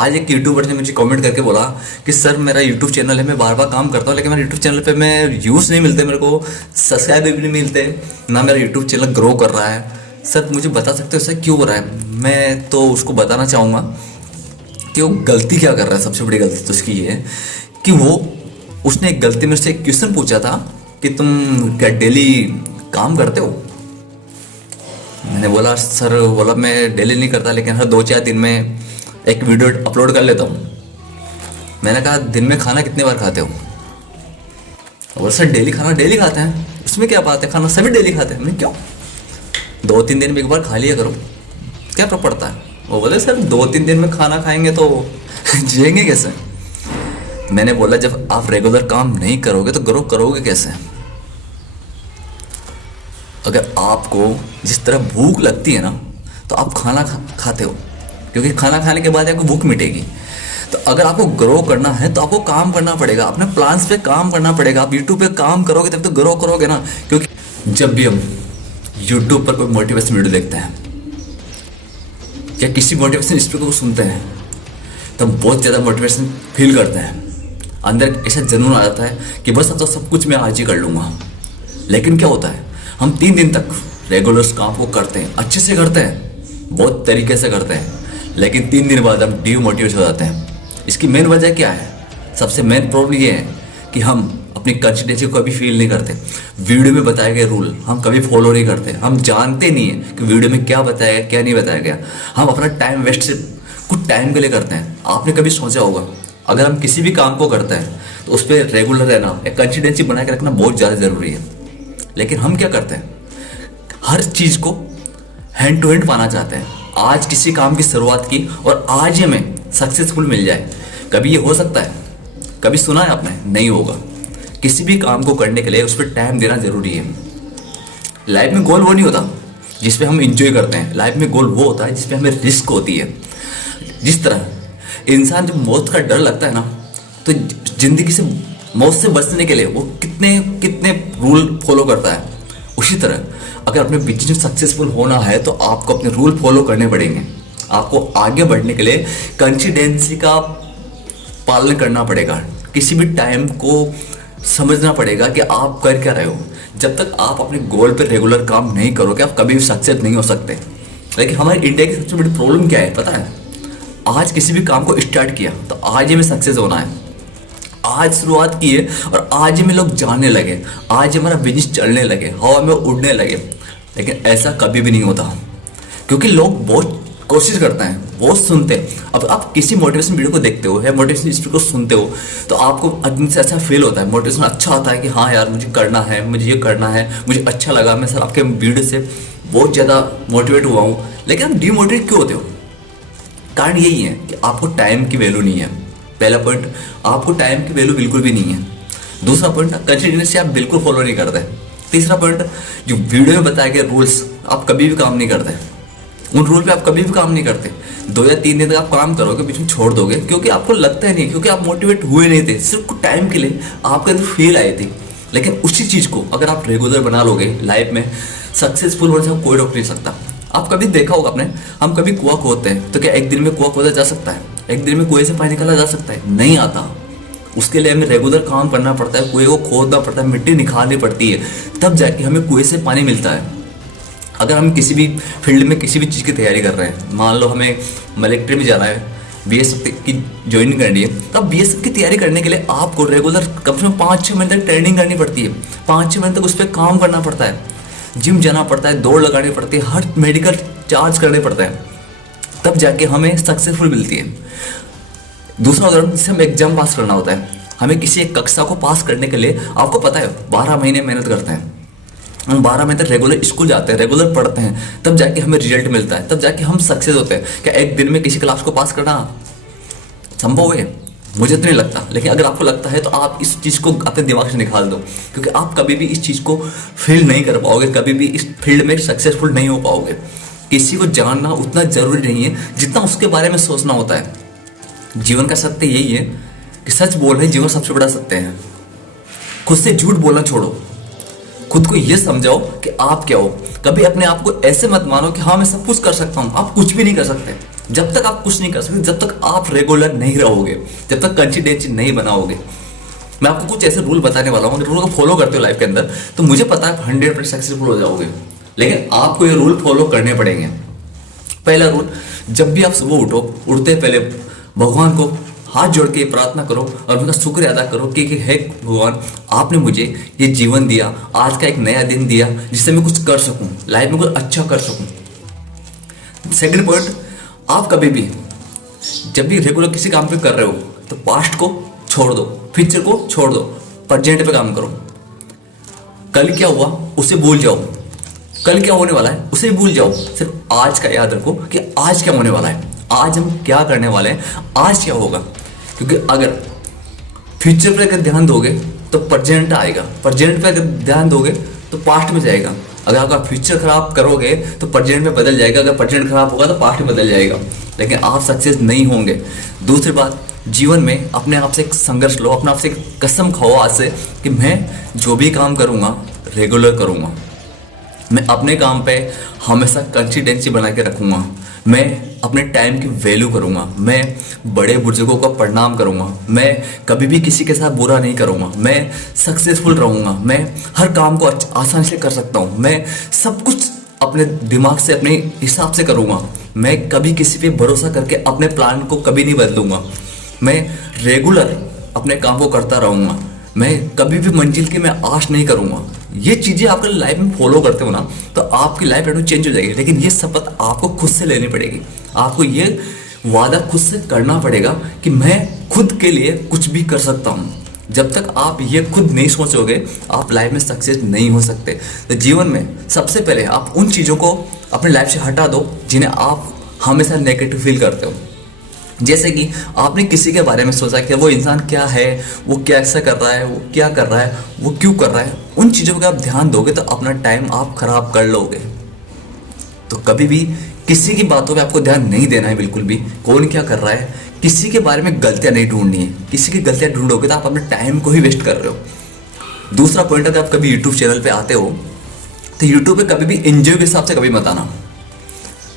आज एक यूट्यूबर ने मुझे कमेंट करके बोला कि सर मेरा यूट्यूब चैनल है, मैं बार बार काम करता हूँ लेकिन मेरे यूट्यूब चैनल पे मैं व्यूज़ नहीं मिलते, मेरे को सब्सक्राइबर भी नहीं मिलते, ना मेरा यूट्यूब चैनल ग्रो कर रहा है। सर मुझे बता सकते हो सर क्यों हो रहा है? मैं तो उसको बताना चाहूँगा कि वो गलती क्या कर रहा है। सबसे बड़ी गलती तो उसकी ये है कि उसने एक गलती मेरे से एक क्वेश्चन पूछा था कि तुम क्या डेली काम करते हो? मैंने बोला सर, बोला मैं डेली नहीं करता लेकिन हर 2-4 दिन में एक वीडियो अपलोड कर लेता हूँ। मैंने कहा दिन में खाना कितने बार खाते हो? बोला सर डेली खाना डेली खाते हैं, उसमें क्या बात है, खाना सभी डेली खाते हैं। मैंने क्यों? 2-3 दिन में एक बार खा लिया करो, क्या फर्क पड़ता है? वो बोले सर 2-3 दिन में खाना खाएंगे तो जिएंगे कैसे? मैंने बोला जब आप रेगुलर काम नहीं करोगे तो ग्रो करोगे कैसे? अगर आपको जिस तरह भूख लगती है ना तो आप खाना खाते हो, क्योंकि खाना खाने के बाद आपको भूख मिटेगी। तो अगर आपको ग्रो करना है तो आपको काम करना पड़ेगा, अपने प्लान्स पे काम करना पड़ेगा। आप यूट्यूब पे काम करोगे तब तो ग्रो करोगे ना। क्योंकि जब भी हम यूट्यूब पर कोई मोटिवेशन वीडियो देखते हैं या किसी मोटिवेशन स्पीकर को सुनते हैं तो हम बहुत ज़्यादा मोटिवेशन फील करते हैं। अंदर ऐसा जुनून आ जाता है कि बस अब तो सब कुछ मैं आज ही कर लूँगा। लेकिन क्या होता है, हम 3 दिन तक रेगुलर काम को करते हैं, अच्छे से करते हैं, बहुत तरीके से करते हैं, लेकिन 3 दिन बाद हम डीमोटिवेट हो जाते हैं। इसकी मेन वजह क्या है? सबसे मेन प्रॉब्लम ये है कि हम अपनी कंसिस्टेंसी को कभी फील नहीं करते। वीडियो में बताए गए रूल हम कभी फॉलो नहीं करते। हम जानते नहीं है कि वीडियो में क्या बताया गया क्या नहीं बताया गया। हम अपना टाइम वेस्ट सिर्फ कुछ टाइम के लिए करते हैं। आपने कभी सोचा होगा अगर हम किसी भी काम को करते हैं तो उस पर रेगुलर रहना, एक कंसिस्टेंसी बना के रखना बहुत ज़्यादा ज़रूरी है। लेकिन हम क्या करते हैं, हर चीज़ को हैंड टू हैंड पाना चाहते हैं। आज किसी काम की शुरुआत की और आज ही हमें सक्सेसफुल मिल जाए। कभी ये हो सकता है? कभी सुना है आपने? नहीं होगा। किसी भी काम को करने के लिए उस पर टाइम देना जरूरी है। लाइफ में गोल वो नहीं होता जिसपे हम इंजॉय करते हैं। लाइफ में गोल वो होता है जिसपे हमें रिस्क होती है। जिस तरह इंसान जब मौत का डर लगता है ना तो जिंदगी से मौत से बचने के लिए वो कितने कितने रूल फॉलो करता है। उसी तरह अगर अपने बिजनेस में सक्सेसफुल होना है तो आपको अपने रूल फॉलो करने पड़ेंगे। आपको आगे बढ़ने के लिए कंसिस्टेंसी का पालन करना पड़ेगा। किसी भी टाइम को समझना पड़ेगा कि आप कर क्या रहे हो। जब तक आप अपने गोल पर रेगुलर काम नहीं करोगे आप कभी भी सक्सेस नहीं हो सकते। लेकिन हमारे इंडिया की सबसे बड़ी प्रॉब्लम क्या है पता है? आज किसी भी काम को स्टार्ट किया तो आज ही में सक्सेस होना है। आज शुरुआत की है और आज ही में लोग जानने लगे, आज हमारा बिजनेस चलने लगे, हवा में उड़ने लगे। लेकिन ऐसा कभी भी नहीं होता, क्योंकि लोग बहुत कोशिश करते हैं, बहुत सुनते हैं। अब आप किसी मोटिवेशन वीडियो को देखते हो या मोटिवेशन स्पीकर को सुनते हो तो आपको अंदर से अच्छा फील होता है, मोटिवेशन अच्छा आता है कि हाँ यार मुझे करना है, मुझे ये करना है, मुझे अच्छा लगा, मैं सर आपके वीडियो से बहुत ज़्यादा मोटिवेट हुआ हूँ। लेकिन आप डीमोटिवेट क्यों होते हो? कारण यही है कि आपको टाइम की वैल्यू नहीं है। पहला पॉइंट, आपको टाइम की वैल्यू बिल्कुल भी नहीं है। दूसरा पॉइंट, कंसिस्टेंसी आप बिल्कुल फॉलो नहीं करते। तीसरा पॉइंट, जो वीडियो में बताए गए रूल्स आप कभी भी काम नहीं करते। उन रूल पे आप कभी भी काम नहीं करते। 2 या 3 दिन तक आप काम करोगे, बीच में छोड़ दोगे क्योंकि आपको लगता है नहीं, क्योंकि आप मोटिवेट हुए नहीं थे। सिर्फ कुछ टाइम के लिए आपके अंदर फील आई थी। लेकिन उसी चीज़ को अगर आप रेगुलर बना लोगे लाइफ में सक्सेसफुल होने से कोई रोक नहीं सकता। आप कभी देखा होगा आपने, हम कभी कुआं खोदते हैं तो क्या एक दिन में कुआं खोदा जा सकता है? एक दिन में कुएं से पानी निकाला जा सकता है? नहीं आता। उसके लिए हमें रेगुलर काम करना पड़ता है, कुएं को खोदना पड़ता है, मिट्टी निकालनी पड़ती है, तब जाके हमें कुएं से पानी मिलता है। अगर हम किसी भी फील्ड में किसी भी चीज़ की तैयारी कर रहे हैं, मान लो हमें मिलिट्री में जाना है, बीएसएफ की ज्वाइनिंग करनी है, तब बीएसएफ की तैयारी करने के लिए आपको रेगुलर कम से कम 5-6 महीने तक ट्रेनिंग करनी पड़ती है। 5-6 महीने तक उस पर काम करना पड़ता है, जिम जाना पड़ता है, दौड़ लगानी पड़ती है, हर मेडिकल चार्ज करने पड़ता है, तब जाके हमें सक्सेसफुल मिलती है। दूसरा उदाहरण, जिससे हमें एग्जाम पास करना होता है, हमें किसी एक कक्षा को पास करने के लिए आपको पता है 12 महीने मेहनत करते हैं। हम 12 महीने तक रेगुलर स्कूल जाते हैं, रेगुलर पढ़ते हैं, तब जाके हमें रिजल्ट मिलता है, तब जाके हम सक्सेस होते हैं। क्या एक दिन में किसी क्लास को पास करना संभव है? मुझे तो नहीं लगता। लेकिन अगर आपको लगता है तो आप इस चीज़ को अपने दिमाग से निकाल दो, क्योंकि आप कभी भी इस चीज़ को फील नहीं कर पाओगे, कभी भी इस फील्ड में सक्सेसफुल नहीं हो पाओगे। किसी को जानना उतना ज़रूरी नहीं है जितना उसके बारे में सोचना होता है। जीवन का सत्य यही है कि सच बोलना ही जीवन सबसे बड़ा सत्य है। खुद से झूठ बोलना छोड़ो, खुद को ये समझाओ कि आप क्या हो। कभी अपने आप को ऐसे मत मानो कि हाँ मैं सब कुछ कर सकता हूँ। आप कुछ भी नहीं कर सकते। जब तक आप कुछ नहीं कर सकते, जब तक आप रेगुलर नहीं रहोगे, जब तक कंसिस्टेंसी नहीं बनाओगे। मैं आपको कुछ ऐसे रूल बताने वाला हूँ, अगर रूल को फॉलो करते हो लाइफ के अंदर तो मुझे पता है 100% सक्सेसफुल हो जाओगे। लेकिन आपको ये रूल फॉलो करने पड़ेंगे। पहला रूल, जब भी आप सुबह उठो, उठते पहले भगवान को हाथ जोड़ के प्रार्थना करो और उनका शुक्र अदा करो कि हे भगवान, आपने मुझे ये जीवन दिया, आज का एक नया दिन दिया जिससे मैं कुछ कर सकूं, लाइफ में कुछ अच्छा कर सकूं। सेकंड पॉइंट, आप कभी भी जब भी रेगुलर किसी काम पे कर रहे हो तो पास्ट को छोड़ दो, फ्यूचर को छोड़ दो, प्रेजेंट पे काम करो। कल क्या हुआ उसे भूल जाओ, कल क्या होने वाला है उसे भूल जाओ, सिर्फ आज का याद रखो कि आज क्या होने वाला है, आज हम क्या करने वाले हैं, आज क्या होगा। क्योंकि अगर फ्यूचर पे अगर ध्यान दोगे तो प्रेजेंट आएगा, प्रेजेंट पे अगर ध्यान दोगे तो पास्ट में जाएगा। अगर आपका फ्यूचर खराब करोगे तो प्रेजेंट में बदल जाएगा, अगर प्रेजेंट खराब होगा तो पास्ट में बदल जाएगा, लेकिन आप सक्सेस नहीं होंगे। दूसरी बात, जीवन में अपने आप से एक संघर्ष लो, अपने आप से एक कसम खाओ आज से कि मैं जो भी काम करूँगा रेगुलर करूँगा, मैं अपने काम पे हमेशा कंसिस्टेंसी बना के रखूँगा, मैं अपने टाइम की वैल्यू करूँगा, मैं बड़े बुजुर्गों का प्रणाम करूँगा, मैं कभी भी किसी के साथ बुरा नहीं करूँगा, मैं सक्सेसफुल रहूँगा, मैं हर काम को आसानी से कर सकता हूँ, मैं सब कुछ अपने दिमाग से अपने हिसाब से करूँगा, मैं कभी किसी पे भरोसा करके अपने प्लान को कभी नहीं बदलूँगा, मैं रेगुलर अपने काम को करता रहूँगा, मैं कभी भी मंजिल की मैं आश नहीं करूँगा। ये चीज़ें आपके लाइफ में फॉलो करते हो ना तो आपकी लाइफ एकदम चेंज हो जाएगी। लेकिन ये शपथ आपको खुद से लेनी पड़ेगी, आपको ये वादा खुद से करना पड़ेगा कि मैं खुद के लिए कुछ भी कर सकता हूँ। जब तक आप ये खुद नहीं सोचोगे आप लाइफ में सक्सेस नहीं हो सकते। तो जीवन में सबसे पहले आप उन चीज़ों को अपनी लाइफ से हटा दो जिन्हें आप हमेशा नेगेटिव फील करते हो। जैसे कि आपने किसी के बारे में सोचा कि वो इंसान क्या है, वो कैसा कर रहा है, वो क्या कर रहा है, वो क्यों कर रहा है, उन चीज़ों पर आप ध्यान दोगे तो अपना टाइम आप खराब कर लोगे। तो कभी भी किसी की बातों पे आपको ध्यान नहीं देना है, बिल्कुल भी कौन क्या कर रहा है, किसी के बारे में गलतियाँ नहीं ढूंढनी है। किसी की गलतियाँ ढूंढोगे तो आप अपने टाइम को ही वेस्ट कर रहे हो। दूसरा पॉइंट, अगर आप कभी यूट्यूब चैनल पर आते हो तो यूट्यूब पर कभी भी एंजॉय के हिसाब से कभी मत आना।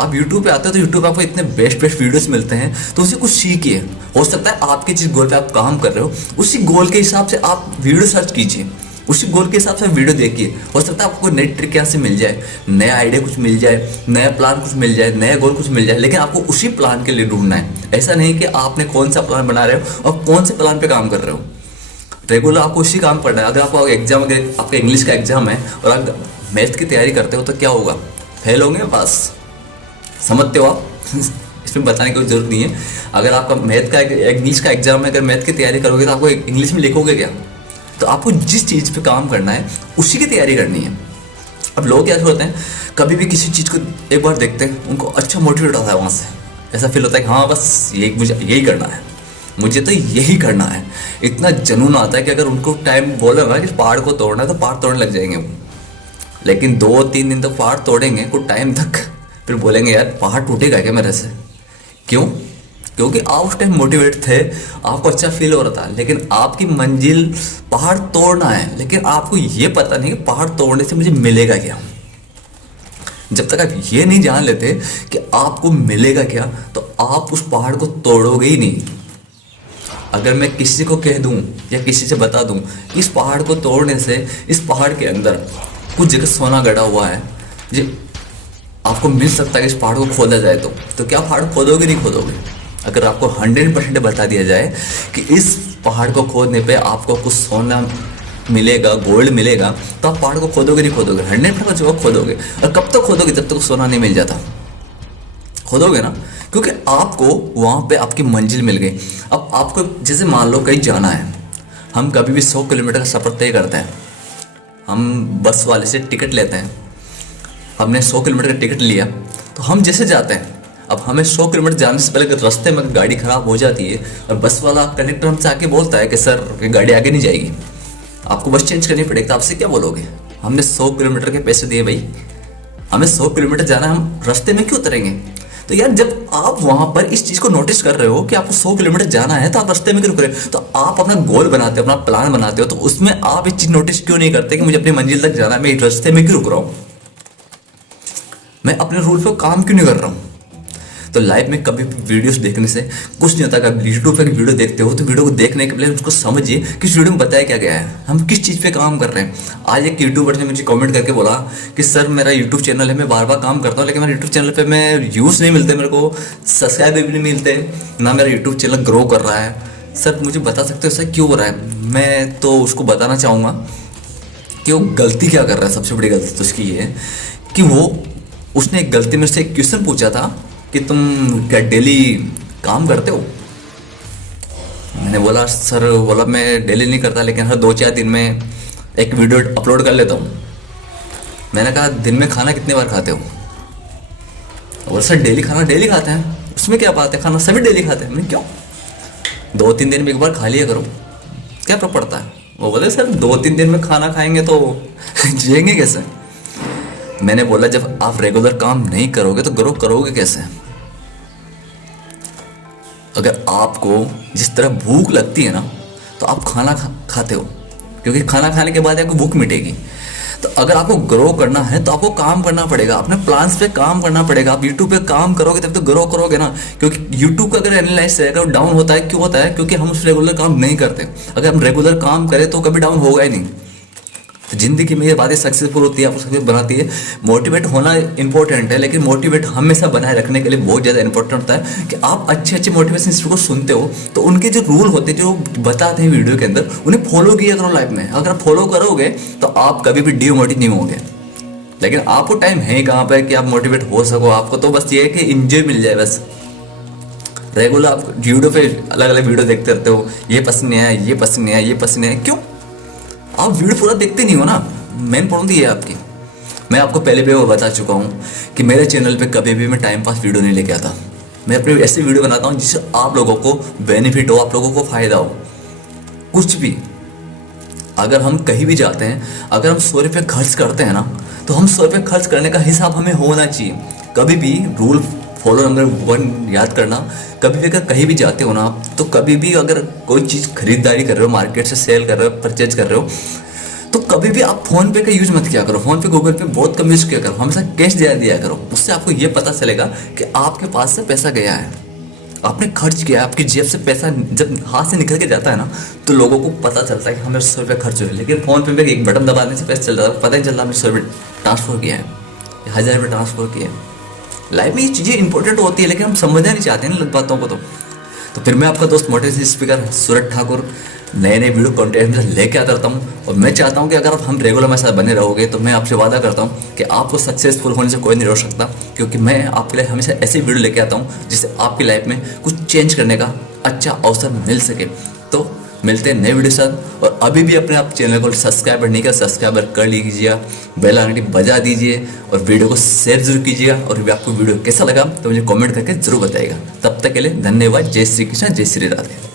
आप YouTube पे आते हो तो YouTube पे आपको इतने बेस्ट वीडियोस मिलते हैं तो उससे कुछ सीखिए। हो सकता है आपके जिस गोल पे आप काम कर रहे हो उसी गोल के हिसाब से आप वीडियो सर्च कीजिए, उसी गोल के हिसाब से वीडियो देखिए। हो सकता है आपको नई ट्रिक यहाँ से मिल जाए, नया आइडिया कुछ मिल जाए, नया प्लान कुछ मिल जाए, नया गोल कुछ मिल जाए, लेकिन आपको उसी प्लान के लिए ढूंढना है। ऐसा नहीं कि आपने कौन सा प्लान बना रहे हो और कौन से प्लान पर काम कर रहे हो। रेगुलर आपको उसी काम करना है। अगर आपको एग्जाम, अगर आपका इंग्लिश का एग्जाम है और आप मैथ की तैयारी करते हो तो क्या होगा, फेल होंगे बस। समझते हो आप? इसमें बताने की कोई जरूरत नहीं है। अगर आपका मैथ का इंग्लिश का एग्जाम है, अगर मैथ की तैयारी करोगे तो आपको इंग्लिश में लिखोगे क्या? तो आपको जिस चीज़ पे काम करना है उसी की तैयारी करनी है। अब लोग क्या होते हैं, कभी भी किसी चीज़ को एक बार देखते हैं उनको अच्छा मोटिवेट होता है, वहाँ से ऐसा फील होता है कि हाँ बस यही मुझे यही करना है, मुझे तो यही करना है। इतना जुनून आता है कि अगर उनको टाइम बोले ना कि पहाड़ को तोड़ना है तो पहाड़ तोड़ने लग जाएंगे वो। लेकिन 2-3 दिन तक पहाड़ तोड़ेंगे, कुछ टाइम तक, फिर बोलेंगे यार पहाड़ टूटेगा क्या मेरे से। क्यों? क्योंकि आप उस टाइम मोटिवेट थे, आपको अच्छा फील हो रहा था, लेकिन आपकी मंजिल पहाड़ तोड़ना है, लेकिन आपको ये पता नहीं कि पहाड़ तोड़ने से मुझे मिलेगा क्या। जब तक आप ये नहीं जान लेते कि आपको मिलेगा क्या तो आप उस पहाड़ को तोड़ोगे ही नहीं। अगर मैं किसी को कह दूं या किसी से बता दूं इस पहाड़ को तोड़ने से इस पहाड़ के अंदर कुछ जगह सोना गड़ा हुआ है, जी आपको मिल सकता है कि इस पहाड़ को खोदा जाए तो क्या पहाड़ खोदोगे नहीं खोदोगे? अगर आपको 100% बता दिया जाए कि इस पहाड़ को खोदने पे आपको कुछ सोना मिलेगा, गोल्ड मिलेगा, तो आप पहाड़ को खोदोगे नहीं खोदोगे? 100% खोदोगे। और कब तक खोदोगे? जब तक सोना नहीं मिल जाता खोदोगे ना, क्योंकि आपको वहाँ पे आपकी मंजिल मिल गई। अब आपको जैसे मान लो कहीं जाना है, हम कभी भी 100 किलोमीटर का सफ़र तय करते हैं, हम बस वाले से टिकट लेते हैं, हमने 100 किलोमीटर का टिकट लिया तो हम जैसे जाते हैं। अब हमें 100 किलोमीटर जाने से पहले अगर रास्ते में गाड़ी ख़राब हो जाती है और बस वाला कंडक्टर हमसे आके बोलता है कि सर ये गाड़ी आगे नहीं जाएगी, आपको बस चेंज करनी पड़ेगी, तो आपसे क्या बोलोगे? हमने 100 किलोमीटर के पैसे दिए भाई, हमें 100 किलोमीटर जाना है, हम रास्ते में क्यों उतरेंगे? तो यार जब आप वहाँ पर इस चीज़ को नोटिस कर रहे हो कि आपको 100 किलोमीटर जाना है तो आप रास्ते में क्यों रुक रहे हो? तो आप अपना गोल बनाते हो, अपना प्लान बनाते हो, तो उसमें आप ये चीज़ नोटिस क्यों नहीं करते कि मुझे अपनी मंजिल तक जाना है, मैं रास्ते में क्यों रुक रहा हूँ, मैं अपने रूल पे काम क्यों नहीं कर रहा हूँ? तो लाइव में कभी भी वीडियोस देखने से कुछ नहीं होता। अगर यूट्यूब पर वीडियो देखते हो तो वीडियो को देखने के लिए उसको समझिए कि इस वीडियो में बताया क्या गया है, हम किस चीज़ पे काम कर रहे हैं। आज एक यूट्यूबर ने मुझे कमेंट करके बोला कि सर मेरा यूट्यूब चैनल है, मैं बार बार काम करता हूँ लेकिन मेरे यूट्यूब चैनल पे मैं व्यूज़ नहीं मिलते, मेरे को सब्सक्राइबर भी नहीं मिलते, ना मेरा यूट्यूब चैनल ग्रो कर रहा है। सर मुझे बता सकते हो सर क्यों हो रहा है? मैं तो उसको बताना चाहूँगा कि वो गलती क्या कर रहा है। सबसे बड़ी गलती तो उसकी ये है कि उसने एक गलती में से एक क्वेश्चन पूछा था कि तुम क्या डेली काम करते हो? मैंने बोला सर, बोला मैं डेली नहीं करता लेकिन हर 2-4 दिन में एक वीडियो अपलोड कर लेता हूँ। मैंने कहा दिन में खाना कितने बार खाते हो? और सर डेली खाना डेली खाते हैं, उसमें क्या बात है, खाना सभी डेली खाते हैं। मैंने क्यों, 2-3 दिन में एक बार खा लिया करो, क्या फर्क पड़ता है? वो बोले सर 2-3 दिन में खाना खाएंगे तो जिएंगे कैसे? मैंने बोला जब आप रेगुलर काम नहीं करोगे तो ग्रो करोगे कैसे? अगर आपको जिस तरह भूख लगती है ना तो आप खाना खाते हो, क्योंकि खाना खाने के बाद आपको भूख मिटेगी। तो अगर आपको ग्रो करना है तो आपको काम करना पड़ेगा, अपने प्लान्स पे काम करना पड़ेगा। आप यूट्यूब पे काम करोगे तब तो ग्रो करोगे ना, क्योंकि यूट्यूब का अगर एनालाइज रहेगा वो डाउन होता है, क्यों होता है? क्योंकि हम उस रेगुलर काम नहीं करते। अगर हम रेगुलर काम करें तो कभी डाउन होगा ही नहीं। तो जिंदगी में ये बातें सक्सेसफुल होती है, आपको सक्सेस बनाती है। मोटिवेट होना इंपॉर्टेंट है लेकिन मोटिवेट हमेशा बनाए रखने के लिए बहुत ज़्यादा इंपॉर्टेंट होता है कि आप अच्छे अच्छे मोटिवेशन स्पीकर को सुनते हो तो उनके जो रूल होते हैं, जो बताते हैं वीडियो के अंदर, उन्हें फॉलो किया करो लाइफ में। अगर आप फॉलो करोगे तो आप कभी भी डिमोटिवेट नहीं होंगे। लेकिन आपको टाइम है कहाँ पर कि आप मोटिवेट हो सको? आपको तो बस ये है कि इंजॉय मिल जाए बस। रेगुलर आप वीडियो पे अलग अलग वीडियो देखते रहते हो, ये पसंद नहीं आया, ये पसंद नहीं आया, ये पसंद नहीं आया, क्यों? आप वीडियो पूरा देखते नहीं हो ना। मेन प्रॉब्लम ये है आपकी। मैं आपको पहले भी वो बता चुका हूँ कि मेरे चैनल पे कभी भी मैं टाइम पास वीडियो नहीं लेके आता। मैं अपनी ऐसी वीडियो बनाता हूँ जिससे आप लोगों को बेनिफिट हो, आप लोगों को फ़ायदा हो। कुछ भी, अगर हम कहीं भी जाते हैं, अगर हम 100 रुपये खर्च करते हैं ना तो हम 100 रुपये खर्च करने का हिसाब हमें होना चाहिए। कभी भी रूल फॉलो नंबर 1 याद करना, कभी भी अगर कहीं भी जाते हो ना आप, तो कभी भी अगर कोई चीज़ खरीदारी कर रहे हो, मार्केट से सेल कर रहे हो, परचेज कर रहे हो, तो कभी भी आप फ़ोन पे का यूज़ मत किया करो। फ़ोन पे, गूगल पे बहुत कम यूज़ किया करो, हमेशा कैश दे दिया करो। उससे आपको ये पता चलेगा कि आपके पास से पैसा गया है, आपने खर्च किया है। आपकी जेब से पैसा जब हाथ से निकल के जाता है ना तो लोगों को पता चलता है कि हमें 100 रुपये खर्च हुए। लेकिन फ़ोन पे में एक बटन दबाने से पैसा चल रहा है, पता ही चल रहा है हमने 100 रुपये ट्रांसफ़र किया है, 1000 रुपये ट्रांसफ़र किया है। लाइफ में ये चीज़ें इंपॉर्टेंट होती है लेकिन हम समझना नहीं चाहते हैं बातों को। तो फिर मैं आपका दोस्त मोटिवेशन स्पीकर सूरज ठाकुर नए नए वीडियो कंटेंट लेके आता रहता हूँ। और मैं चाहता हूँ कि अगर हम रेगुलर मेरे साथ बने रहोगे तो मैं आपसे वादा करता हूँ कि आपको सक्सेसफुल होने से कोई नहीं रोक सकता, क्योंकि मैं आपके लिए हमेशा ऐसी वीडियो लेके आता हूँ जिससे आपकी लाइफ में कुछ चेंज करने का अच्छा अवसर मिल सके। तो मिलते हैं नए वीडियो के साथ। और अभी भी अपने आप चैनल को सब्सक्राइबर नहीं किया, सब्सक्राइबर कर लीजिएगा, बेल आइकन बजा दीजिए और वीडियो को शेयर जरूर कीजिएगा। और आपको वीडियो कैसा लगा तो मुझे कमेंट करके जरूर बताइएगा। तब तक के लिए धन्यवाद। जय श्री कृष्ण, जय श्री राधे।